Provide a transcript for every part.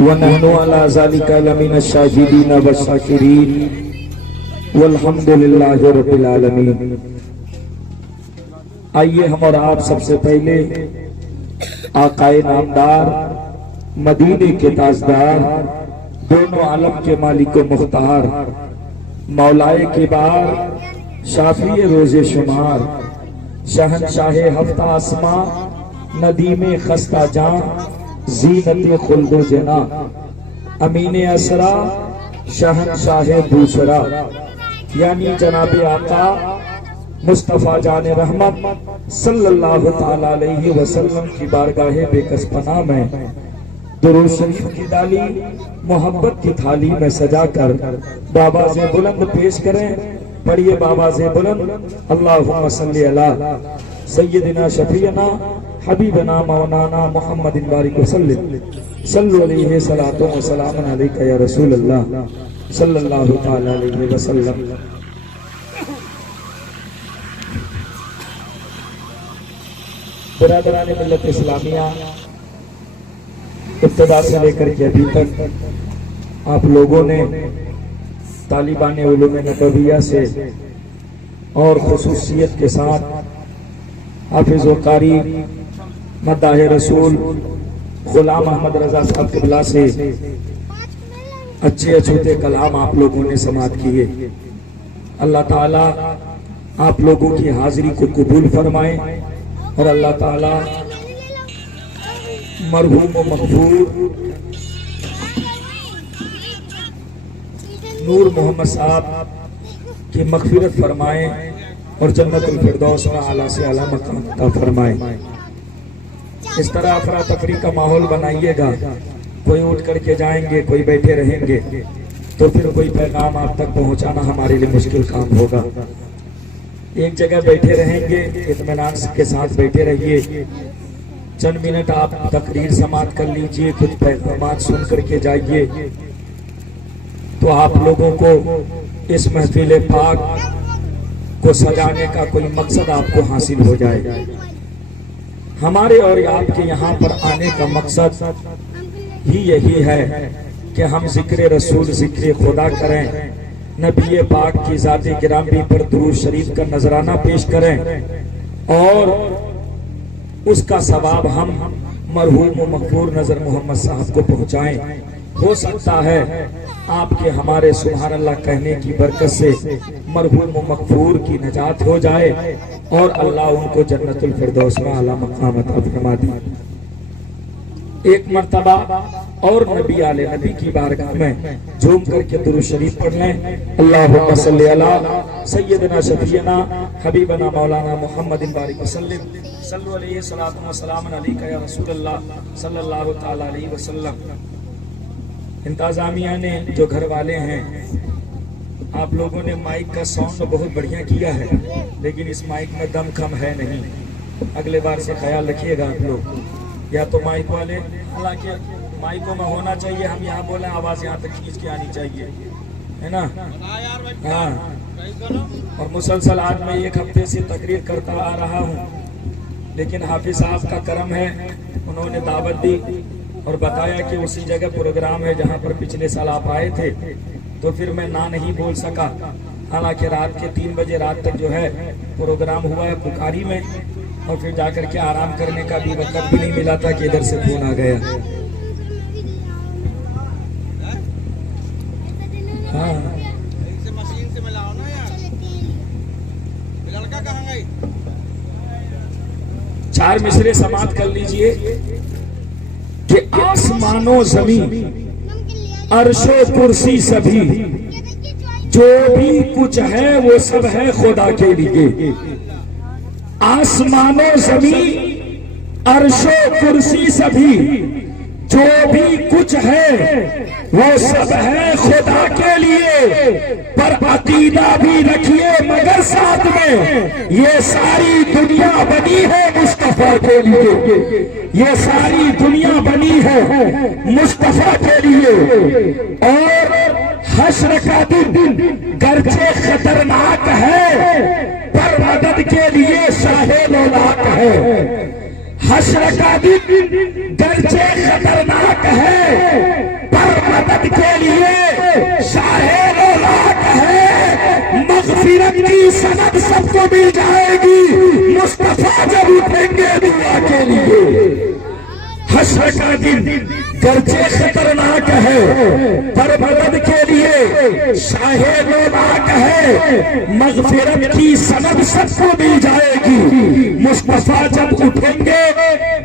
ونحن على ذلك لمن الشاهدين والشاكرين والحمد للہ رب العالمین۔ آئیے ہم اور آپ سب سے پہلے آقائے نامدار، مدینے کے تاجدار، دونوں عالم کے مالک و مختار، مولائے کبار، شافی روز شمار، شہنشاہ ہفتہ آسماں، ندیم خستہ جاں، زینت خلد و جنا، امین اسرا، شہنشاہ دوسرا، یعنی جناب آقا مصطفیٰ جان رحمت صلی اللہ تعالیٰ علیہ وسلم کی بارگاہ بے کس پناہ میں درود شریف کی ڈالی محبت کی تھالی میں سجا کر باباز بلند پیش کریں۔ پڑھیے باباز بلند، اللہم صلی علی سیدنا شفیعنا حبیبنا مولانا محمد بارک وسلم، صلو علیہ صلاۃ و سلام علیکہ یا رسول اللہ صلی اللہ تعالیٰ علیہ وسلم۔ برادران ملت اسلامیہ، ابتدا سے لے کر کے ابھی تک آپ لوگوں نے طالبان علوم نبویہ سے اور خصوصیت کے ساتھ حافظ و قاری مداح رسول غلام احمد رضا صاحب قبلہ سے اچھے اچھوتے کلام آپ لوگوں نے سماعت کیے۔ اللہ تعالیٰ آپ لوگوں کی حاضری کو قبول فرمائے اور اللہ تعالیٰ مرحوم و مغفور نور محمد صاحب کی مغفرت فرمائے اور جنت الفردوس میں اعلیٰ سے اعلیٰ مقام عطا فرمائے۔ اس طرح افراتفری کا ماحول بنائیے گا، کوئی اٹھ کر کے جائیں گے، کوئی بیٹھے رہیں گے، تو پھر کوئی پیغام آپ تک پہنچانا ہمارے لیے مشکل کام ہوگا۔ ایک جگہ بیٹھے رہیں گے، اطمینان کے ساتھ بیٹھے رہیے، چند منٹ آپ تقریر سماعت کر لیجئے، کچھ پیغامات سن کر کے جائیے، تو آپ لوگوں کو اس محفل پاک کو سجانے کا کوئی مقصد آپ کو حاصل ہو جائے۔ ہمارے اور آپ کے یہاں پر آنے کا مقصد ہی یہی ہے کہ ہم ذکر رسول، ذکر خدا کریں، نبی پاک کی ذات گرامی پر درود شریف کا نذرانہ پیش کریں اور اس کا ثواب ہم مرحوم و مغفور نظر محمد صاحب کو پہنچائیں۔ ہو سکتا ہے آپ کے ہمارے سبحان اللہ کہنے کی برکت سے مرحوم و مغفور کی نجات ہو جائے اور اللہ ان کو جنت الفردوس میں اعلیٰ مقام عطا فرما دے۔ ایک مرتبہ اور نبی آل نبی کی بارگاہ میں جھوم کر کے درود شریف پڑھ لیں۔ اللہم صلی علی سیدنا شفیعنا حبیبنا مولانا محمد بارک وسلم، صلو علیہ صلاۃ و سلام علیکہ یا رسول اللہ صلی اللہ تعالیٰ علیہ وسلم۔ انتظامیہ نے جو گھر والے ہیں، آپ لوگوں نے مائک کا ساؤنڈ بہت بڑھیا کیا ہے، لیکن اس مائک میں دم کم ہے نہیں، اگلے بار سے خیال رکھیے گا آپ لوگ۔ یا تو مائک والے، حالانکہ مائکوں میں ہونا چاہیے، ہم یہاں بولیں آواز یہاں تک کھینچ کے آنی چاہیے، ہے نا؟ ہاں، اور مسلسل آج میں ایک ہفتے سے تقریر کرتا آ رہا ہوں، لیکن حافظ صاحب کا کرم ہے، انہوں نے دعوت دی اور بتایا کہ اسی جگہ پروگرام ہے جہاں پر پچھلے سال آپ آئے تھے، تو پھر میں نہ نہیں بول سکا۔ حالانکہ رات کے 3 بجے رات تک جو ہے پروگرام ہوا ہے بخاری میں، اور پھر جا کر کے آرام کرنے کا بھی وقت بھی نہیں ملا تھا کہ ادھر سے فون آ گیا۔ ہاں، چار مصرے سماعت کر لیجئے کہ آسمان و زمین، عرش و کرسی سبھی، جو بھی کچھ ہے وہ سب ہے خدا کے لیے۔ آسمان و زمین، عرش و کرسی سبھی، جو بھی کچھ ہے وہ سب ہے خدا کے لیے، پر عقیدہ بھی رکھیے مگر ساتھ میں یہ ساری دنیا بنی ہے مصطفیٰ کے لیے، یہ ساری دنیا بنی ہے مصطفیٰ کے لیے۔ اور حشر کا دن گرچہ خطرناک ہے پر مدد کے لیے شاہ لولاک ہے۔ حشر کا دن گرچہ خطرناک ہے کی سند سب کو مل جائے گی مصطفیٰ جب اٹھیں گے دعا کے لیے۔ حشر کا دن گرچہ خطرناک ہے پر مدد کے لیے شاہ لولاک ہے، مغفرت کی سند سب کو مل جائے گی مصطفیٰ جب اٹھیں گے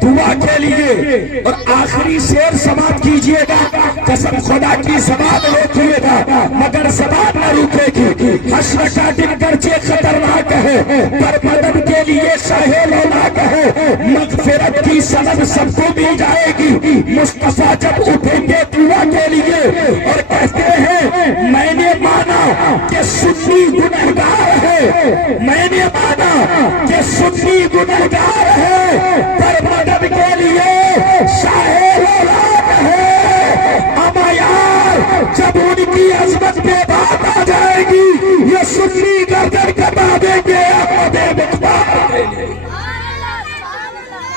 دعا کے لیے۔ اور آخری شعر سماعت کیجئے گا، قسم خدا کی زبان روکیے گا مگر زبان نہ رکے گی۔ حشر کا دن گرچہ خطرناک ہے پر مدد کے لیے شاہ لولاک ہے، مغفرت کی سند سب کو مل جائے گی مصطفیٰ جب اٹھیں گے دعا کے لیے۔ اور کہتے ہیں میں نے مانا کہ سنی گنہگار ہے، میں نے مانا کہ سنی گنہگار ہے پر مدد کے لیے شاہ لولاک ہے۔ اما یار جب ان کی عظمت پہ بات آ جائے گی یہ سنی گردن کٹا دیں گے احمد مختار کے لیے،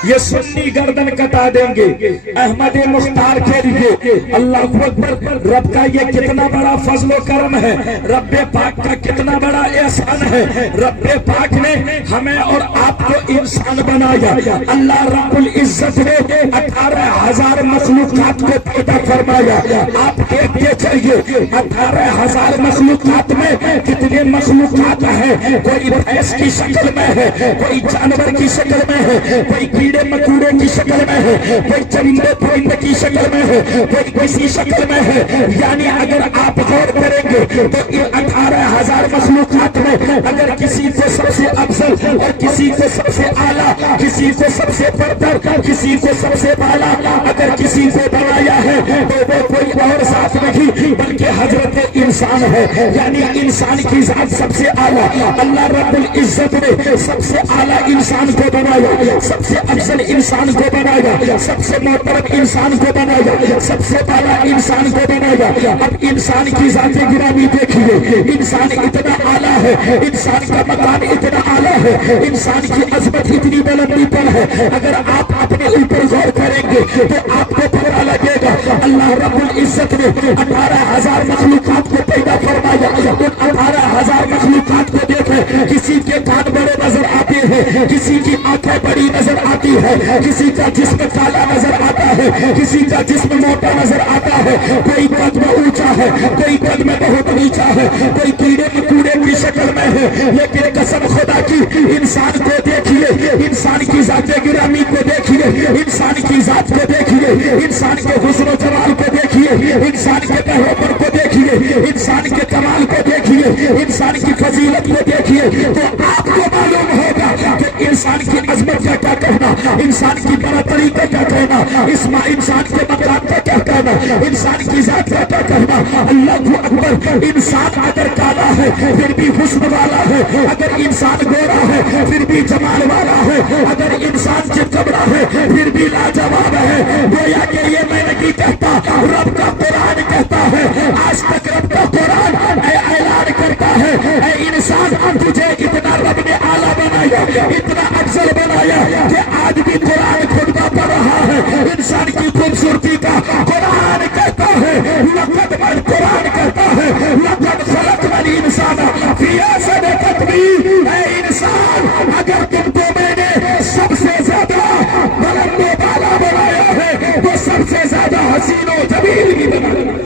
یہ سنی گردن کٹا دیں گے احمد مختار کے لیے۔ اللہ اکبر، رب کا یہ کتنا بڑا فضل و کرم ہے، رب پاک کا کتنا بڑا احسان ہے۔ رب پاک نے ہمیں اور آپ کو انسان بنایا۔ اللہ رب العزت نے 18,000 مخلوقات کو پیدا فرمایا۔ آپ دیکھتے چلیے 18,000 مخلوقات میں کتنے مخلوقات ہیں، کوئی بھینس کی شکل میں ہے، کوئی جانور کی شکل میں ہے، کوئی کیڑے مکوڑے کی شکل میں ہے، کوئی چرندے پرندے کی شکل میں ہے، کوئی کسی شکل میں ہے۔ یعنی اگر آپ غور کریں گے تو ان 18,000 مخلوقات میں اگر کسی کو سب سے افضل اور کسی کو سب سے اعلیٰ، کسی کو سب سے برتر، کسی کو سب سے بالا اگر کسی کو بنایا ہے تو وہ کوئی اور ذات نہیں بلکہ حضرت انسان ہے۔ یعنی انسان کی ذات سب سے اعلیٰ، اللہ رب العزت نے سب سے اعلیٰ انسان کو بنایا، سب سے افضل انسان کو بنایا، سب سے محترم انسان کو بنایا، سب سے بالا انسان کو بنایا۔ اب انسان کی ذات گرامی دیکھیے، انسان اتنا اعلیٰ ہے، انسان کا مقام اتنا اعلیٰ ہے، انسان کی عظمت اتنی بلندی پر ہے۔ اگر آپ اپنے اوپر غور کریں گے تو آپ کو پتہ لگے گا اللہ رب العزت نے 18,000 مخلوقات کو پیدا فرمایا۔ ان 18,000 مخلوقات کو دیکھیں، کسی کے کان بڑے نظر آتے ہیں، کسی کی آنکھیں بڑی نظر آتی ہے، کسی کا جسم کالا نظر آتا ہے، کسی کا جسم موٹا نظر آتا ہے، کوئی قد میں اونچا ہے، کوئی قد میں بہت نیچا ہے، کوئی کیڑے مکوڑے کی شکل میں ہے۔ لیکن قسم خدا کی انسان کو دیکھیے، انسان کی ذات گرامی کو دیکھیے، انسان کی ذات کو دیکھیے، انسان کے حسن و جمال کو دیکھیے، انسان کے بہوپن کو دیکھیے، انسان کے کمال کو دیکھیے، انسان کی فضیلت کو دیکھیے تو آپ کو معلوم ہوگا کہ انسان کی عظمت کا کیا کہنا، انسان کی برتری کا کیا کہنا، انسان کے مقام کا کیا کہنا، انسان کی ذات کا کیا کہنا۔ اللہ اکبر، انسان اگر کالا ہے پھر بھی حسن والا ہے، اگر انسان گورا ہے پھر بھی جمال والا ہے، اگر انسان چمچمڑا ہے پھر بھی لاجواب ہے۔ گویا کہ یہ میں نہیں کہتا، رب کا قرآن کہتا ہے، آج تک رب کا قرآن اعلان کرتا ہے اے انسان تجھے اتنا رب نے اعلیٰ بنایا، اتنا افضل بنایا کہ آج بھی قرآن خطبہ پڑھ رہا ہے انسان کی خوبصورتی کا۔ قرآن کہتا ہے لقد من، قرآن کہتا ہے لقد خلقنا الانسان فی احسن تقویم۔ اے انسان اگر تم کو میں نے سب سے زیادہ بلند و بالا بنایا ہے تو سب سے زیادہ حسین و جمیل بھی بنایا۔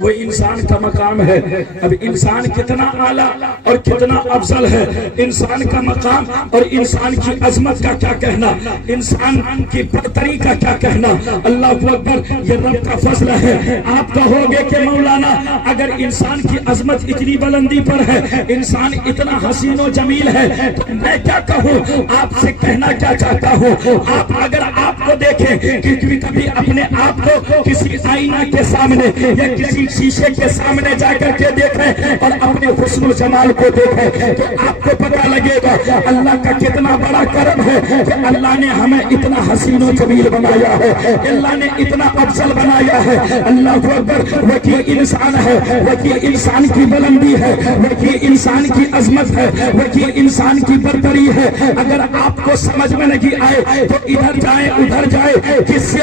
وہ انسان کا مقام ہے۔ اب انسان کتنا اعلیٰ اور کتنا افضل ہے، انسان کا مقام اور انسان کی عظمت کا کیا کہنا، انسان کی برتری کا کیا کہنا۔ اللہ اکبر، یہ رب کا فضل ہے۔ آپ کہو گے کہ مولانا اگر انسان کی عظمت اتنی بلندی پر ہے، انسان اتنا حسین و جمیل ہے تو میں کیا کہوں، آپ سے کہنا کیا چاہتا ہوں۔ آپ اگر آپ کو دیکھیں کہ کبھی اپنے آپ کو کسی آئینہ کے سامنے یا کسی شیشے کے سامنے جا کر کے دیکھیں اور اپنے حسن و جمال کو دیکھیں تو آپ کو پتہ لگے گا اللہ کا کتنا بڑا کرم ہے کہ اللہ نے ہمیں اتنا حسین و جمیل بنایا ہے، اللہ نے اتنا افضل بنایا ہے۔ اللہ اکبر، وہ کی انسان ہے، وہ کی انسان کی بلندی ہے، وہ کی انسان کی عظمت ہے، وہ کی انسان کی برتری ہے۔ اگر آپ کو سمجھ میں نہیں آئے تو ادھر جائیں ادھر جائیں، کس سے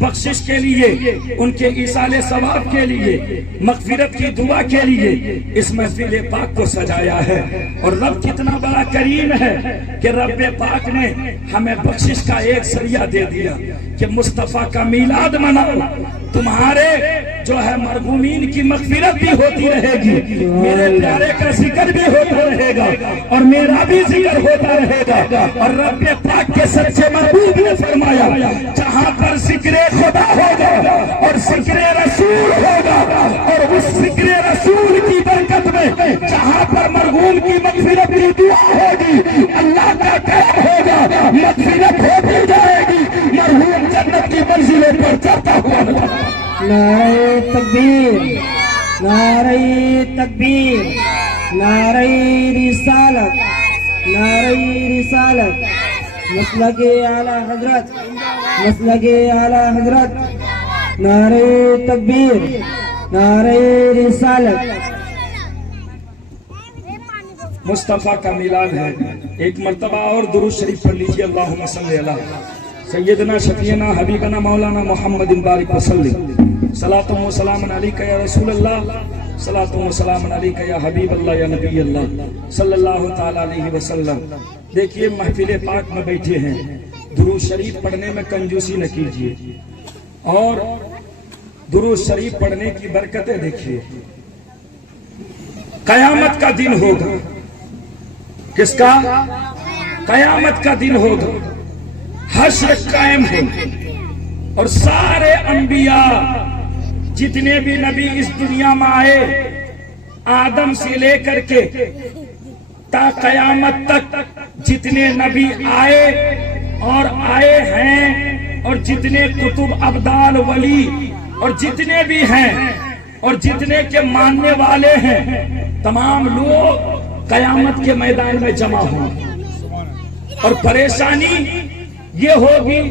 بخشش کے لیے، ان کے ایصال ثواب کے لیے، مغفرت کی دعا کے لیے اس محفل پاک کو سجایا ہے۔ اور رب کتنا بڑا کریم ہے کہ رب پاک نے ہمیں بخشش کا ایک ذریعہ دے دیا کہ مصطفیٰ کا میلاد مناؤ، تمہارے جو ہے مرحومین کی مغفرت بھی ہوتی رہے گی، میرے پیارے کا ذکر بھی ہوتا رہے گا اور میرا بھی ذکر ہوتا رہے گا۔ اور رب پاک کے سچے محبوب نے فرمایا جہاں پر ذکر خدا ہوگا اور ذکر رسول ہوگا، اور اس ذکر رسول کی برکت میں جہاں پر مرحوم کی مغفرت کی دعا ہوگی، اللہ کا کرم ہوگا، مغفرت ہوتی جائے گی، مرحوم جنت کی منزلوں پر چڑھتا ہوا نظر۔ نعرہ تکبیر، نعرہ تکبیر، نعرہ رسالت، نعرہ رسالت، مسلک اعلی حضرت، مسلک اعلی حضرت، نعرہ تکبیر، نعرہ رسالت۔ مصطفیٰ کا میلاد ہے، ایک مرتبہ اور درود شریف پڑھ لیجیے، اللہم صلی علی سیدنا شفیعنا حبیبنا مولانا محمد بارک وسلم، صلاۃ و سلام علیک یا رسول اللہ، صلاۃ و سلام علیک یا حبیب اللہ یا نبی اللہ صلی اللہ تعالی علیہ وسلم۔ دیکھیے محفل پاک میں بیٹھے ہیں، درود شریف پڑھنے میں کنجوسی نہ کیجیے، اور درود شریف پڑھنے کی برکتیں دیکھیے۔ قیامت کا دن ہوگا، کس کا؟ قیامت کا دن ہوگا، حشر قائم ہوگا، اور سارے انبیاء جتنے بھی نبی اس دنیا میں آئے، آدم سے لے کر کے تا قیامت تک جتنے نبی آئے اور آئے ہیں، اور جتنے کتب ابدال ولی اور جتنے بھی ہیں اور جتنے کے ماننے والے ہیں، تمام لوگ قیامت کے میدان میں جمع ہوں، اور پریشانی یہ ہوگی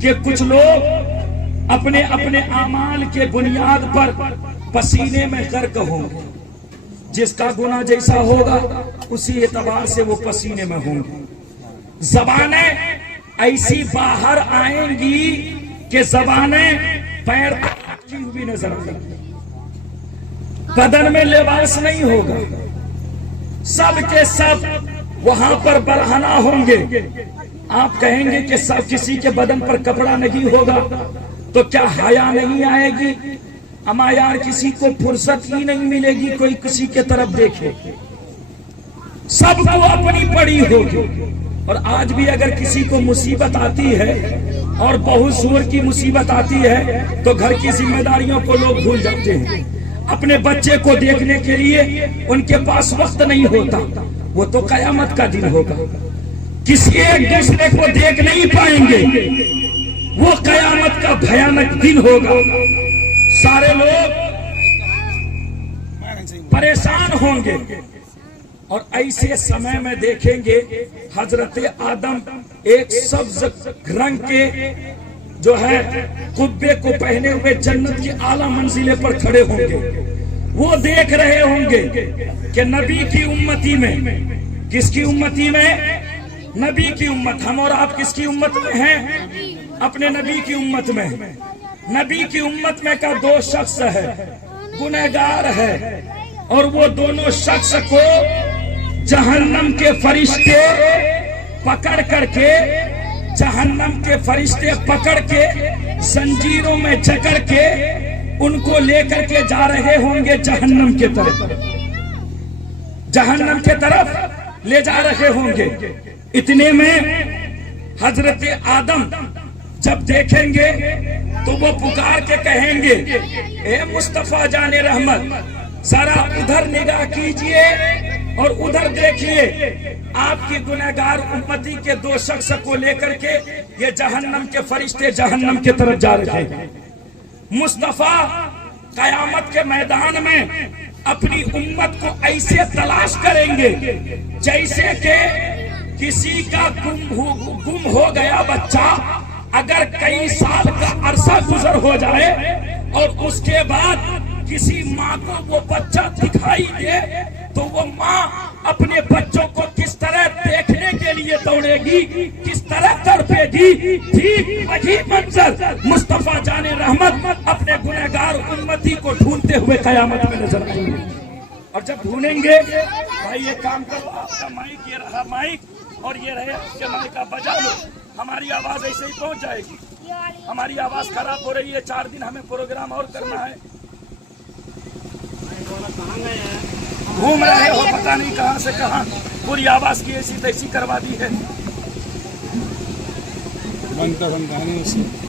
کہ کچھ لوگ اپنے اپنے اعمال کے بنیاد پر پسینے میں غرق ہوں گے، جس کا گناہ جیسا ہوگا اسی اعتبار سے وہ پسینے میں ہوں گے۔ زبانیں ایسی باہر آئیں گی کہ زبانیں پیر کی ہوئی نظر آئیں گی، بدن میں لباس نہیں ہوگا، سب کے سب وہاں پر برہنہ ہوں گے۔ آپ کہیں گے کہ سب کسی کے بدن پر کپڑا نہیں ہوگا تو کیا حیا نہیں آئے گی؟ اما یار کسی کو فرصت ہی نہیں ملے گی کوئی کسی کے طرف دیکھے، سب کو اپنی پڑی ہوگی۔ اور آج بھی اگر کسی کو مصیبت آتی ہے اور بہت زور کی مصیبت آتی ہے تو گھر کی ذمہ داریوں کو لوگ بھول جاتے ہیں، اپنے بچے کو دیکھنے کے لیے ان کے پاس وقت نہیں ہوتا۔ وہ تو قیامت کا دن ہوگا، کسی ایک دوسرے کو دیکھ نہیں پائیں گے، وہ قیامت کا بھیانک دن ہوگا۔ سارے لوگ پریشان ہوں گے، اور ایسے سمے میں دیکھیں گے حضرت آدم ایک سبز رنگ کے جو ہے قبے کو پہنے ہوئے جنت کی اعلیٰ منزلے پر کھڑے ہوں گے۔ وہ دیکھ رہے ہوں گے کہ نبی کی امتی میں، کس کی امتی میں؟ نبی کی امت۔ ہم اور آپ کس کی امت میں ہیں؟ اپنے نبی کی امت میں۔ نبی کی امت میں کا دو شخص ہے، گنہگار ہے، اور وہ دونوں شخص کو جہنم کے فرشتے پکڑ کر کے، جہنم کے فرشتے پکڑ کے زنجیروں میں جکڑ کے ان کو لے کر کے جا رہے ہوں گے جہنم کے طرف، جہنم کے طرف لے جا رہے ہوں گے۔ اتنے میں حضرت آدم جب دیکھیں گے تو وہ پکار کے کہیں گے، اے مصطفیٰ جان رحمت، ذرا ادھر نگاہ کیجئے اور ادھر دیکھیے، آپ کی گنہگار امتی کے دو شخص کو لے کر کے یہ جہنم کے فرشتے جہنم کے طرف جا رہے ہیں۔ مصطفیٰ قیامت کے میدان میں اپنی امت کو ایسے تلاش کریں گے جیسے کہ کسی کا گم ہو گیا بچہ اگر کئی سال کا عرصہ گزر ہو جائے اور اس کے بعد کسی ماں کو وہ بچہ دکھائی دے تو وہ ماں اپنے بچوں کو کس طرح دیکھنے کے کے لیے دوڑے گی، کس طرح تڑپے گی، ٹھیک وہی منظر مصطفیٰ جان رحمت اپنے گنہگار امتی کو ڈھونڈتے ہوئے قیامت میں نظر آئیں گے۔ اور جب ڈھونڈیں گے بھائی یہ کام کرو، آپ کا مائک یہ رہا مائک اور یہ رہے آپ کے مائک، آپ بجا لو، ہماری آواز ایسے ہی پہنچ جائے گی۔ ہماری آواز خراب ہو رہی ہے، 4 دن ہمیں پروگرام اور کرنا ہے، گھوم رہے ہو پتہ نہیں کہاں سے کہاں، پوری آواز کی ایسی تیسی کروا دی ہے۔ بنتا نہیں اسے